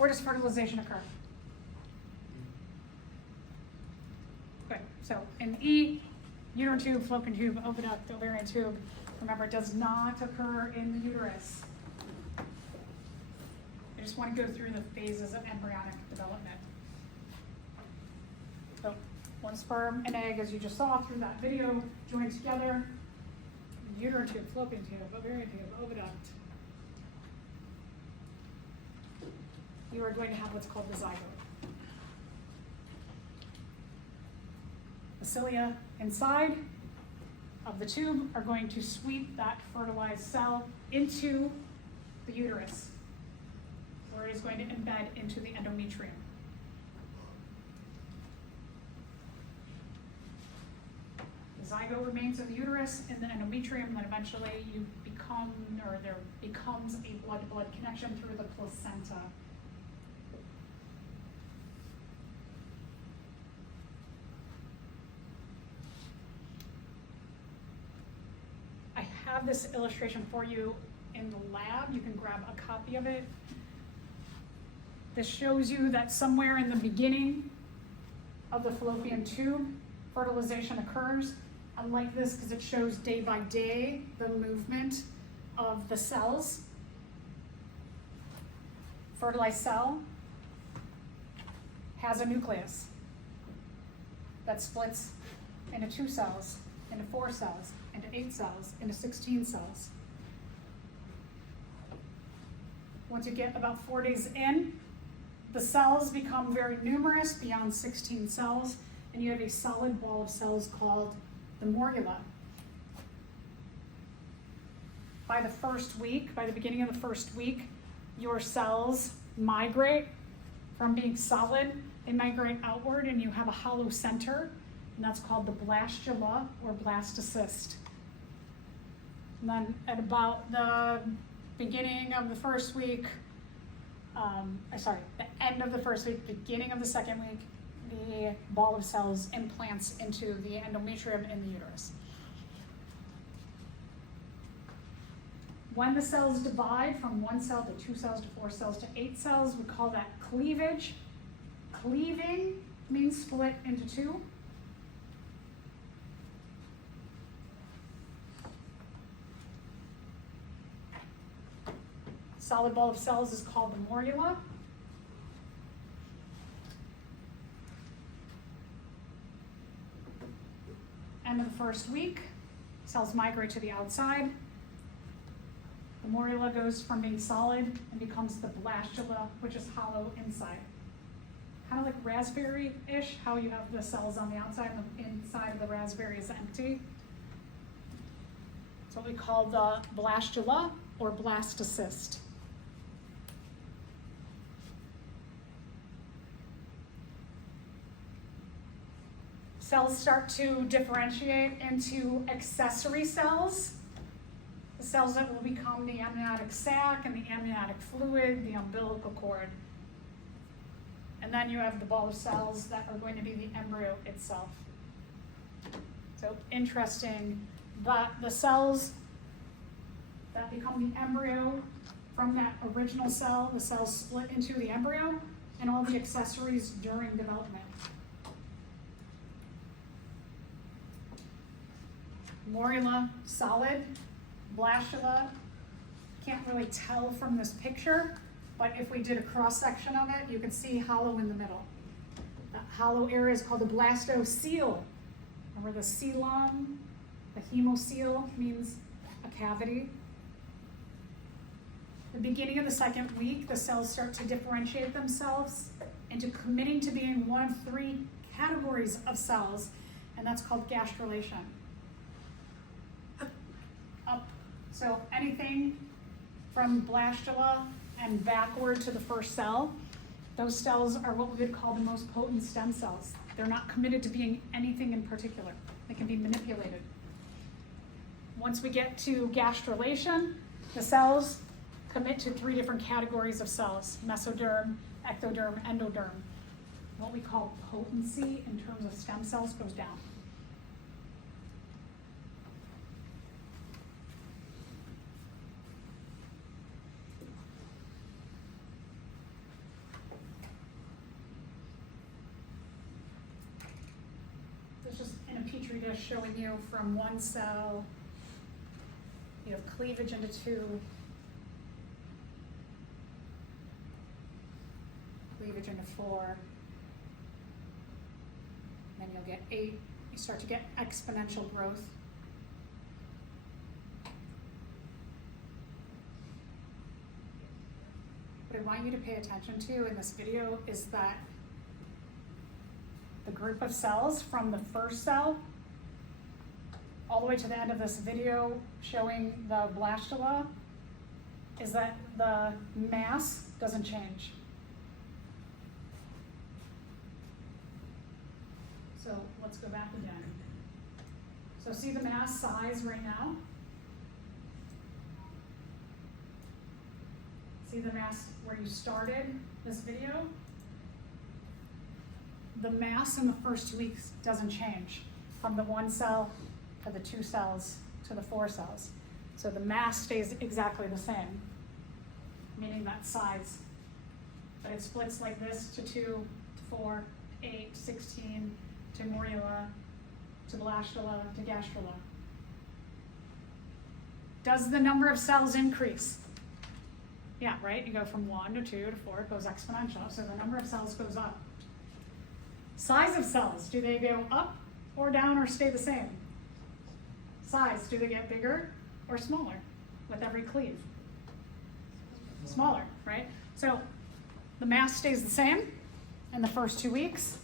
Where does fertilization occur? Good. So in E, uterine tube, fallopian tube, oviduct, ovarian tube. Remember, it does not occur in the uterus. I just want to go through the phases of embryonic development. So one sperm and egg, as you just saw through that video, joined together. Uterine tube, fallopian tube, ovarian tube, oviduct. You are going to have what's called the zygote. The cilia inside of the tube are going to sweep that fertilized cell into the uterus, where it is going to embed into the endometrium. The zygote remains in the uterus, in the endometrium, and then eventually you become, or there becomes a blood-to-blood connection through the placenta. I have this illustration for you in the lab. You can grab a copy of it. This shows you that somewhere in the beginning of the fallopian tube, fertilization occurs. I like this because it shows day by day the movement of the cells. Fertilized cell has a nucleus that splits into 2 cells, into 4 cells, into 8 cells, into 16 cells. Once you get about 4 days in, the cells become very numerous, beyond 16 cells, and you have a solid ball of cells called the morula. By the first week, by the beginning of the first week, your cells migrate from being solid, they migrate outward, and you have a hollow center, and that's called the blastula or blastocyst. And then at about the beginning of the first week, the end of the first week, beginning of the second week, the ball of cells implants into the endometrium in the uterus. When the cells divide from 1 cell to 2 cells to 4 cells to 8 cells, we call that cleavage. Cleaving means split into 2. Solid ball of cells is called the morula. End of the first week, cells migrate to the outside. The morula goes from being solid and becomes the blastula, which is hollow inside. Kind of like raspberry-ish, how you have the cells on the outside and the inside of the raspberry is empty. It's what we call the blastula or blastocyst. Cells start to differentiate into accessory cells, the cells that will become the amniotic sac and the amniotic fluid, the umbilical cord. And then you have the ball of cells that are going to be the embryo itself. So interesting that the cells that become the embryo from that original cell, the cells split into the embryo and all the accessories during development. Morula, solid. Blastula, can't really tell from this picture, but if we did a cross-section of it, you can see hollow in the middle. That hollow area is called the blastocele. Remember the coelom, the hemocele means a cavity. The beginning of the second week, the cells start to differentiate themselves into committing to being one of 3 categories of cells, and that's called gastrulation. Up. So anything from blastula and backward to the first cell, those cells are what we would call the most potent stem cells. They're not committed to being anything in particular. They can be manipulated. Once we get to gastrulation, the cells commit to 3 different categories of cells: mesoderm, ectoderm, endoderm. What we call potency in terms of stem cells goes down. dish showing you from one cell, you have cleavage into two, cleavage into four, then you'll get 8, you start to get exponential growth. What I want you to pay attention to in this video is that the group of cells from the first cell all the way to the end of this video showing the blastula is that the mass doesn't change. So let's go back again. So see the mass size right now? See the mass where you started this video? The mass in the first 2 weeks doesn't change from the 1 cell to the 2 cells to the 4 cells. So the mass stays exactly the same, meaning that size. But it splits like this to 2, to 4, 8, 16, to morula, to blastula, to gastrula. Does the number of cells increase? Yeah, right? You go from 1 to 2 to 4, it goes exponential, so the number of cells goes up. Size of cells, do they go up or down or stay the same? Size, do they get bigger or smaller with every cleave? Smaller, right? So the mass stays the same in the first 2 weeks.